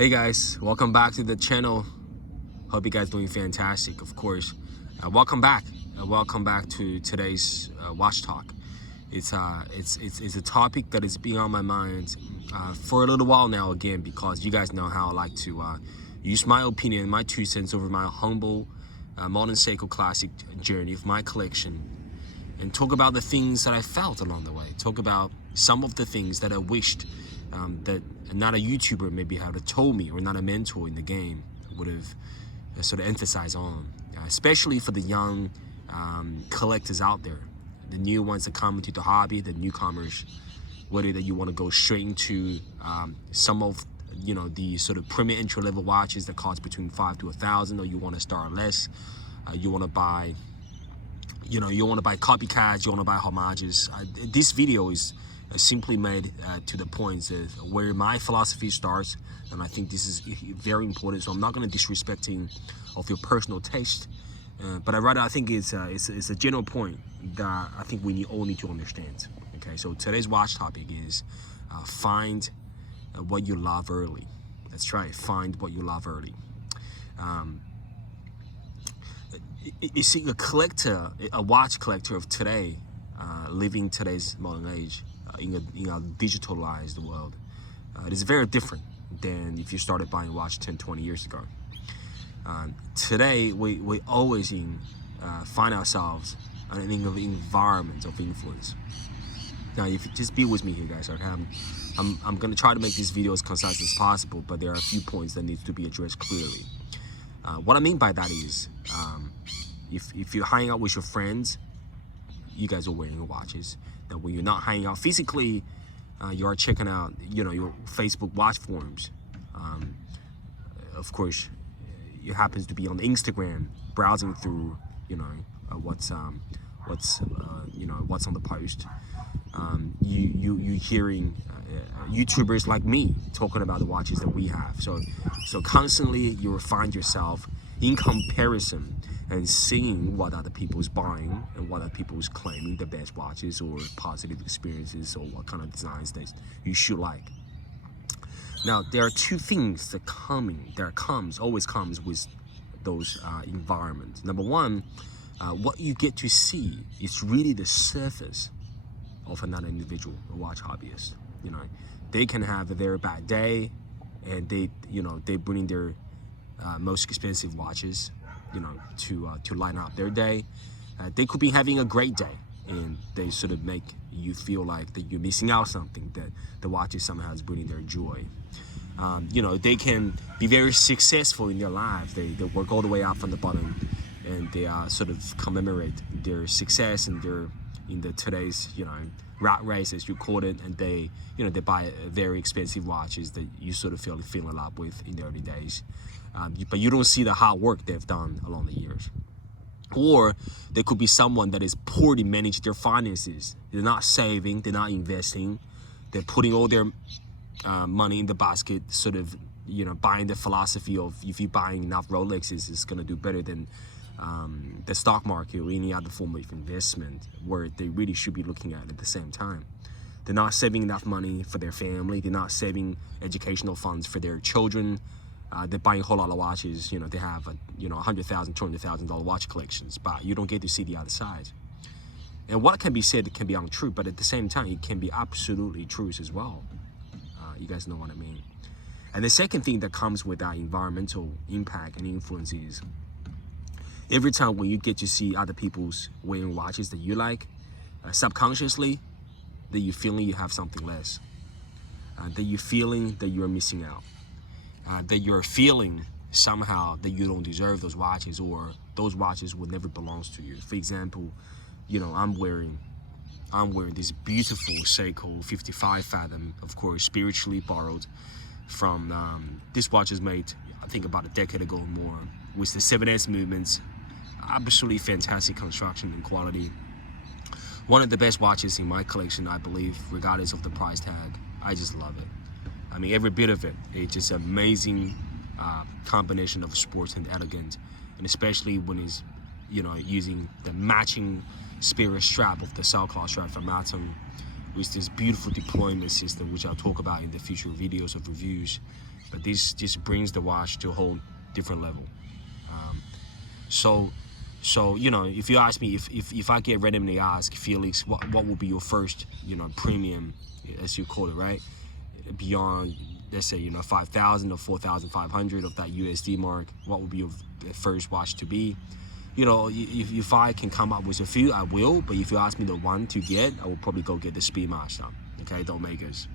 Hey guys, welcome back to the channel. Hope you guys doing fantastic, of course. Welcome back to today's watch talk. It's a topic that has been on my mind for a little while now, again, because you guys know how I like to use my opinion, my 2 cents over my humble modern Seiko classic journey of my collection, and talk about the things that I felt along the way. Talk about some of the things that I wished that not a YouTuber maybe had told me, or not a mentor in the game would have sort of emphasized on, especially for the young collectors out there, the new ones that come into the hobby, the newcomers, whether that you want to go straight into some of the sort of premier entry level watches that cost between $5 to $1,000, or you want to start less, you want to buy copycats, you want to buy homages. This video is simply made to the point of where my philosophy starts, and I think this is very important. So I'm not going to disrespecting of your personal taste, but I think it's a general point that I think we all need to understand. Okay, so today's watch topic is find what you love early. That's right, find what you love early. You see, a watch collector of today, living today's modern age, in a digitalized world, it is very different than if you started buying a watch 10-20 years ago. Today we always find ourselves in an environment of influence. Now, if you just be with me here, guys, I'm going to try to make this video as concise as possible, but there are a few points that need to be addressed clearly. What I mean by that is, if you're hanging out with your friends, you guys are wearing your watches. That when you're not hanging out physically, you are checking out, your Facebook watch forums. Of course, it happens to be on Instagram, browsing through, what's on the post. You hearing YouTubers like me talking about the watches that we have. So constantly you will find yourself in comparison and seeing what other people's buying and what other people's claiming the best watches or positive experiences, or what kind of designs that you should like. Now, there are two things that always comes with those environments. Number one, what you get to see is really the surface of another individual, a watch hobbyist. They can have a very bad day, and they bring their most expensive watches, to line up their day. They could be having a great day, and they sort of make you feel like that you're missing out something, that the watches somehow is bringing their joy. They can be very successful in their lives. They work all the way up from the bottom, and they sort of commemorate their success and in today's rat race, as you call it, and they buy very expensive watches that you sort of feel in love with in the early days, but you don't see the hard work they've done along the years. Or there could be someone that is poorly managed their finances. They're not saving, they're not investing, they're putting all their money in the basket, sort of buying the philosophy of, if you're buying enough Rolexes, it's going to do better than the stock market or any other form of investment, where they really should be looking at the same time. They're not saving enough money for their family. They're not saving educational funds for their children. They're buying a whole lot of watches. They have $100,000, $200,000 watch collections, but you don't get to see the other side. And what can be said, it can be untrue, but at the same time, it can be absolutely true as well. You guys know what I mean. And the second thing that comes with that environmental impact and influence is, every time when you get to see other people's wearing watches that you like, subconsciously, that you're feeling you have something less, that you're feeling that you're missing out, that you're feeling somehow that you don't deserve those watches, or those watches will never belong to you. For example, I'm wearing this beautiful Seiko 55 Fathom, of course, spiritually borrowed from, this watch is made, I think, about a decade ago or more, with the 7S movements. Absolutely fantastic construction and quality. One of the best watches in my collection, I believe, regardless of the price tag. I just love it. I mean, every bit of it. It's just an amazing combination of sports and elegant, and especially when it's using the matching spirit strap of the Sailcloth strap from Atom, with this beautiful deployment system, which I'll talk about in the future videos of reviews. but this just brings the watch to a whole different level. So you know, if you ask me, if I get randomly asked, Felix, what will be your first, you know, premium, as you call it, right, beyond, let's say, you know, 5,000 or 4,500 of that USD mark, what would be your first watch to be? You know, if I can come up with a few, I will. But if you ask me the one to get, I will probably go get the Speedmaster. Okay, the Omegas.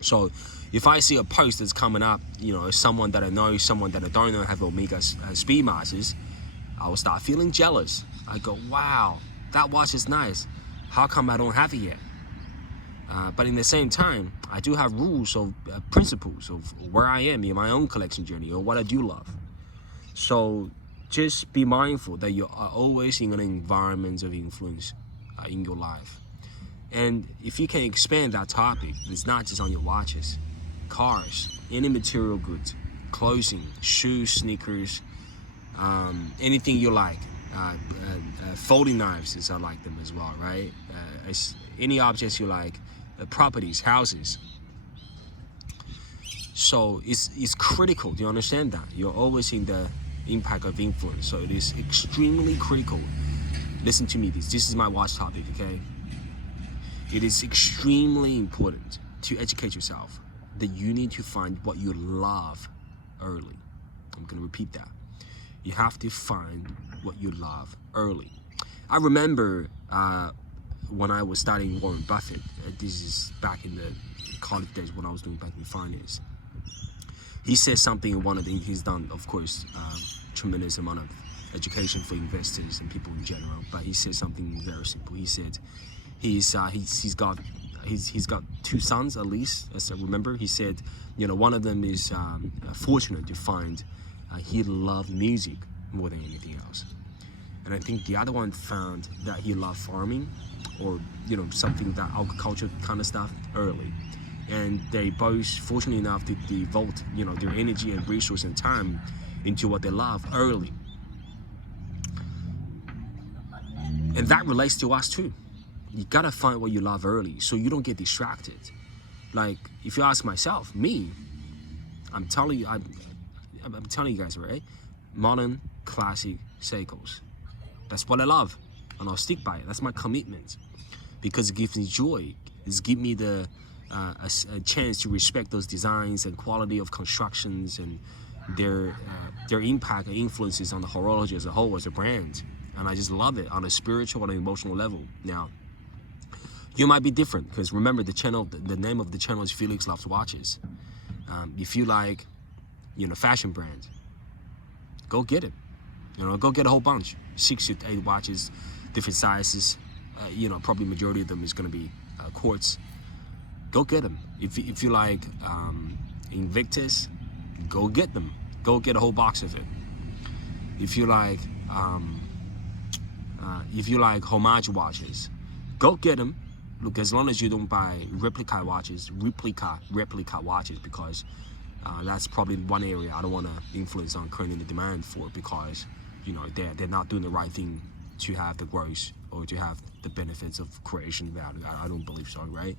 So if I see a post that's coming up, you know, someone that I know, someone that I don't know have Omega Speedmasters, I will start feeling jealous. I go, wow, that watch is nice. How come I don't have it yet? But in the same time, I do have rules of principles of where I am in my own collection journey or what I do love. So just be mindful that you are always in an environment of influence in your life. And if you can expand that topic, it's not just on your watches, cars, any material goods, clothing, shoes, sneakers, anything you like. Folding knives, as I like them as well, right? Any objects you like, properties, houses. So it's critical. Do you understand that? You're always in the impact of influence. So it is extremely critical. Listen to me. This is my watch topic, okay? It is extremely important to educate yourself that you need to find what you love early. I'm gonna repeat that. You have to find what you love early. I remember when I was studying Warren Buffett, this is back in the college days when I was doing banking finance. He said something in one of the, he's done, of course, tremendous amount of education for investors and people in general, but he said something very simple. He said he's got two sons at least, as I remember. He said, you know, one of them is fortunate to find he loved music more than anything else. And I think the other one found that he loved farming or, you know, something that agriculture kind of stuff early. And they both fortunate enough to devote, you know, their energy and resource and time into what they love early. And that relates to us too. You gotta find what you love early so you don't get distracted. Like, if you ask myself, me, I'm telling you guys, right? Modern classic Seikos. That's what I love, and I'll stick by it. That's my commitment, because it gives me joy. It's give me the a chance to respect those designs and quality of constructions and their impact and influences on the horology as a whole, as a brand. And I just love it on a spiritual and emotional level. Now, you might be different, because remember the name of the channel is Felix Loves Watches. If you like, you know, fashion brand, go get it. You know, go get a whole bunch, 6 to 8 watches, different sizes. You know, probably majority of them is going to be quartz. Go get them. If you like Invictus, go get them. Go get a whole box of it. If you like homage watches, go get them. Look, as long as you don't buy replica watches, because that's probably one area I don't want to influence on creating the demand for, because, you know, they're not doing the right thing to have the growth or to have the benefits of creation value. I don't believe so, right?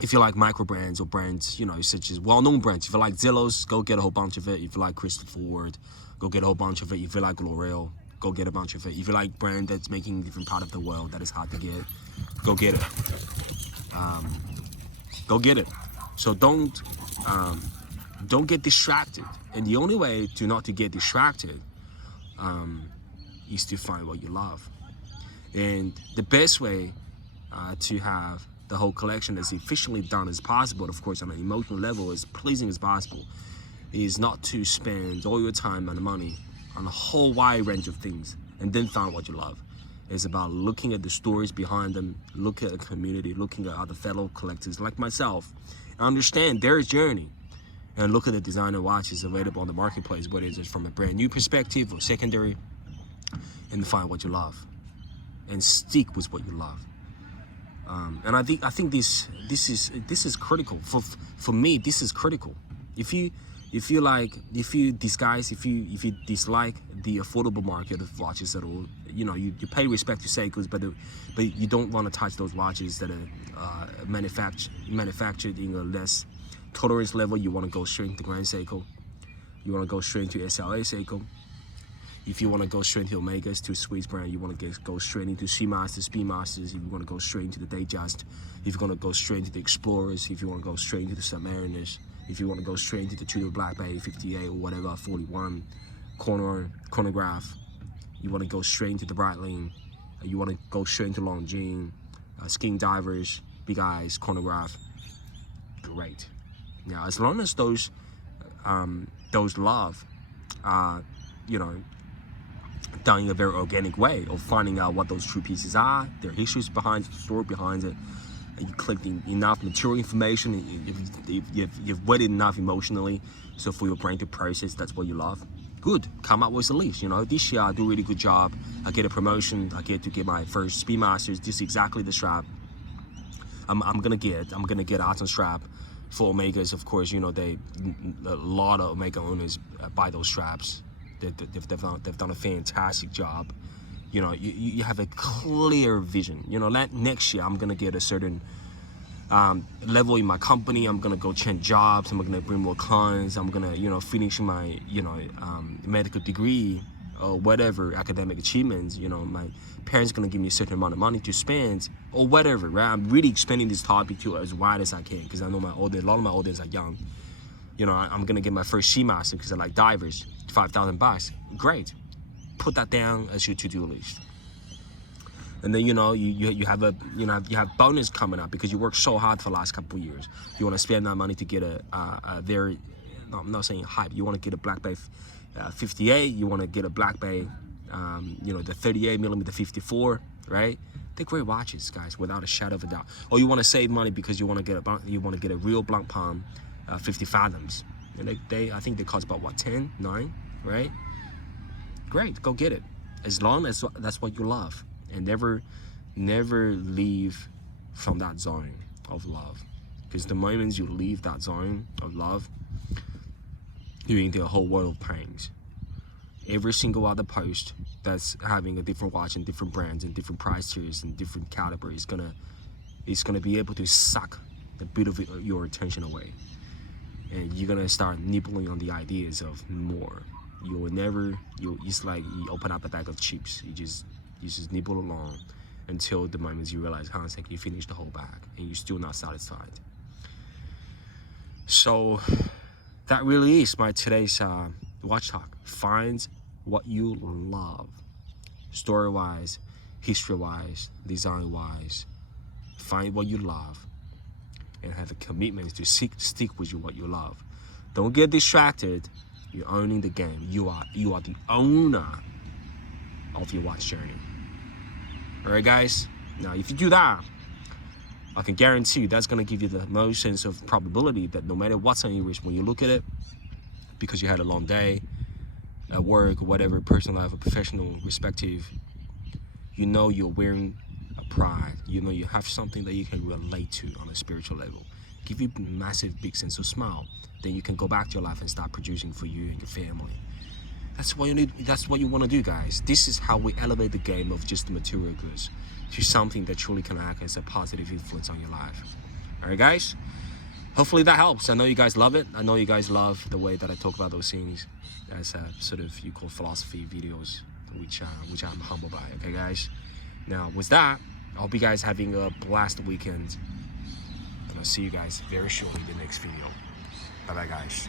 If you like micro brands or brands, you know, such as well-known brands, if you like Zillows, go get a whole bunch of it. If you like Christopher Ward, go get a whole bunch of it. If you like L'Oreal, go get a bunch of it. If you like brand that's making a different part of the world that is hard to get, go get it. Go get it. So don't get distracted. And the only way to not to get distracted is to find what you love. And the best way to have the whole collection as efficiently done as possible, of course on an emotional level, as pleasing as possible, is not to spend all your time and money on a whole wide range of things and then find what you love. It's about looking at the stories behind them, look at a community, looking at other fellow collectors like myself, understand their journey, and look at the designer watches available on the marketplace, whether it's from a brand new perspective or secondary, and find what you love and stick with what you love. And I think this is critical for me. This is critical. If you dislike the affordable market of watches at all, you know, you pay respect to Seikos, but you don't want to touch those watches that are manufactured in a less tolerance level, you want to go straight into Grand Seiko. You want to go straight into SLA Seiko. If you want to go straight into Omegas, to Swiss brand, you want to go straight into Seamasters, Speedmasters. If you want to go straight into the Datejust, if you want to go straight into the Explorers, if you want to go straight into the Submariners, if you want to go straight into the Tudor Black Bay 58 or whatever, 41, chronograph, you want to go straight into the Breitling, you want to go straight into Longines, Skin Divers, Big Eyes, chronograph, great. Now, as long as those love, you know, done in a very organic way of finding out what those true pieces are, their histories behind it, the story behind it, and you collect enough material information, you've waited enough emotionally, so for your brain to process, that's what you love. Good, come up with a list. You know, this year I do a really good job. I get a promotion. I get to get my first Speedmasters. This is exactly the strap I'm gonna get. I'm gonna get Arton strap for Omegas. Of course, you know, a lot of Omega owners buy those straps. They've done a fantastic job. You know, you have a clear vision. You know, next year I'm gonna get a certain level in my company. I'm gonna go change jobs. I'm gonna bring more clients. I'm gonna, you know, finish my, you know, medical degree or whatever academic achievements. You know, my parents gonna give me a certain amount of money to spend or whatever. Right? I'm really expanding this topic to as wide as I can because I know a lot of my audience are young. You know, I'm gonna get my first Seamaster because I like divers. $5,000. Great. Put that down as your to-do list. And then, you know, you have bonus coming up because you worked so hard for the last couple of years. You want to spend that money to get a very, no, I'm not saying hype. You want to get a Black Bay 58. You want to get a Black Bay, you know, the 38mm 54, right? They're great watches, guys, without a shadow of a doubt. Or you want to save money because you want to get a real Blancpain 50 fathoms, and I think they cost about what, 10, 9, right? Great, go get it. As long as that's what you love. And never leave from that zone of love, because the moment you leave that zone of love, you're into a whole world of pains. Every single other post that's having a different watch and different brands and different price tiers and different caliber is gonna be able to suck a bit of your attention away, and you're gonna start nibbling on the ideas of more. It's like you open up a bag of chips. You just nibble along until the moment you realize, you finish the whole bag and you're still not satisfied. So that really is my today's watch talk. Find what you love, story-wise, history-wise, design-wise. Find what you love and have a commitment to stick with what you love. Don't get distracted. You're owning the game. You are the owner of your watch journey. All right, guys. Now, if you do that, I can guarantee you that's gonna give you the most sense of probability that no matter what's on your wrist, when you look at it, because you had a long day at work or whatever, personal life or professional respective, you know you're wearing a pride. You know you have something that you can relate to on a spiritual level. Give you a massive, big sense of smile. Then you can go back to your life and start producing for you and your family. That's what you need. That's what you want to do, guys. This is how we elevate the game of just the material goods to something that truly can act as a positive influence on your life. All right, guys. Hopefully that helps. I know you guys love it. I know you guys love the way that I talk about those things as sort of you call philosophy videos, which I'm humbled by. Okay, guys. Now with that, I hope you guys having a blast weekend. And I'll see you guys very shortly in the next video. Bye bye, guys.